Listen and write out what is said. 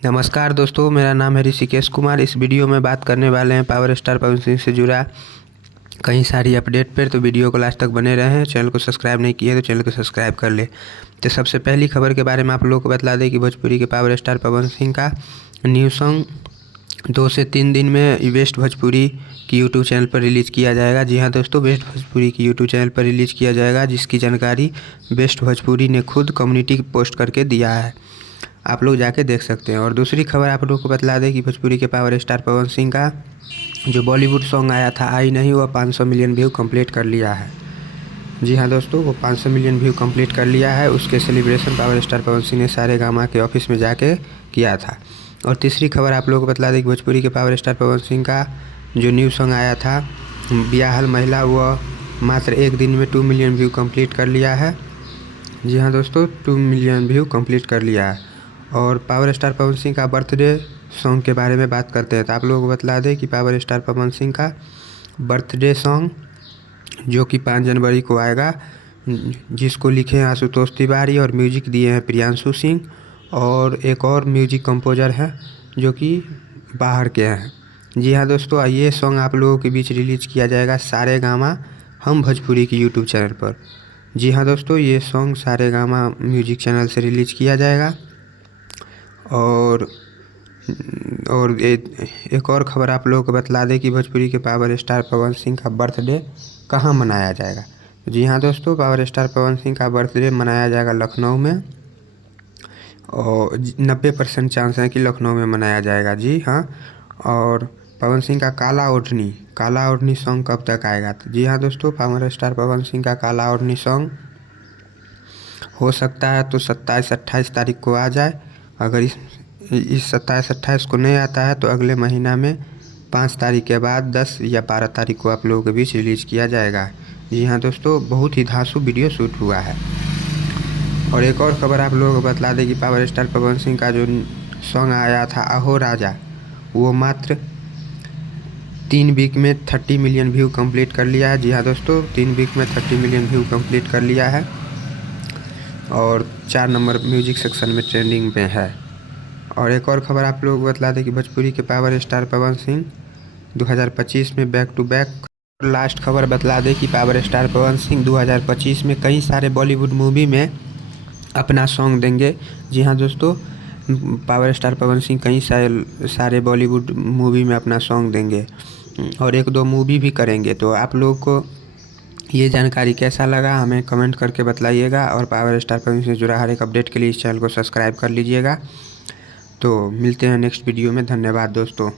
नमस्कार दोस्तों, मेरा नाम है ऋषिकेश कुमार। इस वीडियो में बात करने वाले हैं पावर स्टार पवन सिंह से जुड़ा कई सारी अपडेट पर। तो वीडियो को लास्ट तक बने रहें। चैनल को सब्सक्राइब नहीं किए तो चैनल को सब्सक्राइब कर ले। तो सबसे पहली खबर के बारे में आप लोगों को बतला दें कि भोजपुरी के पावर स्टार पवन सिंह का न्यू सॉन्ग 2 से 3 दिन में बेस्ट भोजपुरी की यूट्यूब चैनल पर रिलीज़ किया जाएगा। जी हाँ दोस्तों, बेस्ट भोजपुरी की यूट्यूब चैनल पर रिलीज़ किया जाएगा, जिसकी जानकारी बेस्ट भोजपुरी ने खुद कम्युनिटी पोस्ट करके दिया है। आप लोग जाके देख सकते हैं। और दूसरी खबर आप लोगों को बतला दें कि भोजपुरी के पावर स्टार पवन सिंह का जो बॉलीवुड सॉन्ग आया था आई नहीं, वह 500 मिलियन व्यू कंप्लीट कर लिया है। जी हाँ दोस्तों, वो 500 मिलियन व्यू कंप्लीट कर लिया है। उसके celebration power star Pawan Singh ने सारेगामा के ऑफिस में जाके किया था। और तीसरी खबर आप लोगों को बतला दें कि भोजपुरी के पावर स्टार पवन सिंह का जो न्यू सॉन्ग आया था ब्याहल महिला, वह मात्र 1 दिन में 2 मिलियन व्यू कंप्लीट कर लिया है। जी हाँ दोस्तों, 2 मिलियन व्यू कंप्लीट कर लिया है। और पावर स्टार पवन सिंह का बर्थडे सॉन्ग के बारे में बात करते हैं। तो आप लोगों को बतला दें कि पावर स्टार पवन सिंह का बर्थडे सॉन्ग जो कि 5 जनवरी को आएगा, जिसको लिखे हैं आशुतोष तिवारी और म्यूजिक दिए हैं प्रियांशु सिंह, और एक और म्यूजिक कंपोजर हैं जो कि बाहर के हैं। जी हाँ दोस्तों, ये सॉन्ग आप लोगों के बीच रिलीज़ किया जाएगा सारेगामा हम भोजपुरी की यूट्यूब चैनल पर। जी हाँ दोस्तों, ये सॉन्ग सारेगामा म्यूजिक चैनल से रिलीज़ किया जाएगा। और एक और ख़बर आप लोगों को बतला दें कि भोजपुरी के पावर स्टार पवन सिंह का बर्थडे कहाँ मनाया जाएगा। जी हाँ दोस्तों, पावर स्टार पवन सिंह का बर्थडे मनाया जाएगा लखनऊ में, और 90% चांस है कि लखनऊ में मनाया जाएगा। जी हाँ। और पवन सिंह का काला ओढ़नी सॉन्ग कब तक आएगा? तो जी हाँ दोस्तों, पावर स्टार पवन सिंह का काला ओढ़नी सॉन्ग हो सकता है तो 27-28 तारीख को आ जाए। अगर इस 27-28 को नहीं आता है तो अगले महीना में 5 तारीख के बाद 10 या 12 तारीख को आप लोगों के बीच रिलीज़ किया जाएगा। जी हाँ दोस्तों, बहुत ही धांसू वीडियो शूट हुआ है। और एक और ख़बर आप लोगों को बतला दें कि पावर स्टार पवन सिंह का जो सॉन्ग आया था अहो राजा, वो मात्र 3 वीक में 30 मिलियन व्यू कंप्लीट कर लिया है। जी हाँ दोस्तों, 3 वीक में 30 मिलियन व्यू कंप्लीट कर लिया है और 4 नंबर म्यूजिक सेक्शन में ट्रेंडिंग में है। और एक और ख़बर आप लोगों को बतला दें कि भोजपुरी के पावर स्टार पवन सिंह 2025 में बैक टू बैक। लास्ट खबर बतला दें कि पावर स्टार पवन सिंह 2025 में कई सारे बॉलीवुड मूवी में अपना सॉन्ग देंगे। जी हाँ दोस्तों, पावर स्टार पवन सिंह कई सारे बॉलीवुड मूवी में अपना सॉन्ग देंगे और 1-2 मूवी भी करेंगे। तो आप लोगों को ये जानकारी कैसा लगा हमें कमेंट करके बतलाइएगा। और पावर स्टार पवन सिंह से जुड़ा हर एक अपडेट के लिए इस चैनल को सब्सक्राइब कर लीजिएगा। तो मिलते हैं नेक्स्ट वीडियो में। धन्यवाद दोस्तों।